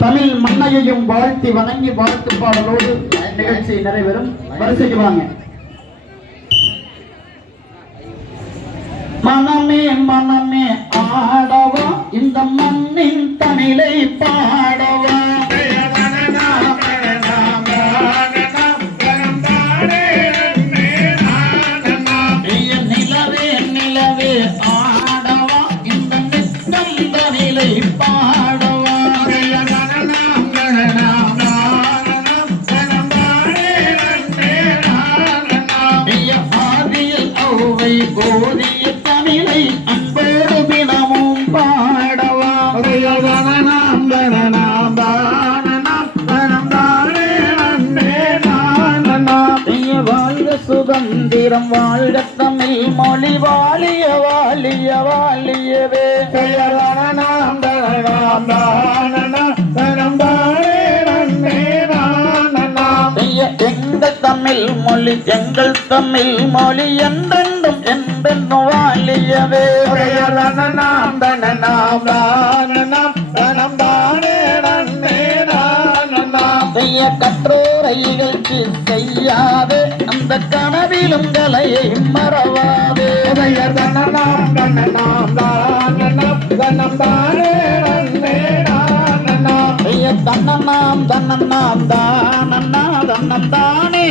தமிழ் மண்ணையையும் வாழ்த்தி வணங்கி வாழ்த்து பாடலோடு நிகழ்ச்சி நிறைவேறும். வரிசைக்கு வாங்க. மனமே மனமே ஆடவா. இந்த மண்ணின் தமிழை பாடவா. நிலவே நிலவே ஆடவா. இந்த நித்தம் தமிழை பாடவா. சுதந்திரம் வாழ்க தமிழ் மொழி வாழிய வாழிய வாழியவே ஐய எங்கள் தமிழ் மொழி எங்கள் தமிழ் மொழி என்றென்றும் என்றென்றும் வாழியவே செய்ய கற்றோரை இகழ்ச்சி செய்யாதே அந்த கனவிலும் கலையை மறவாதே. செய்ய தன்னண்ணாம் தன்னண்ணாம் தானண்ணா தன்னம் தானே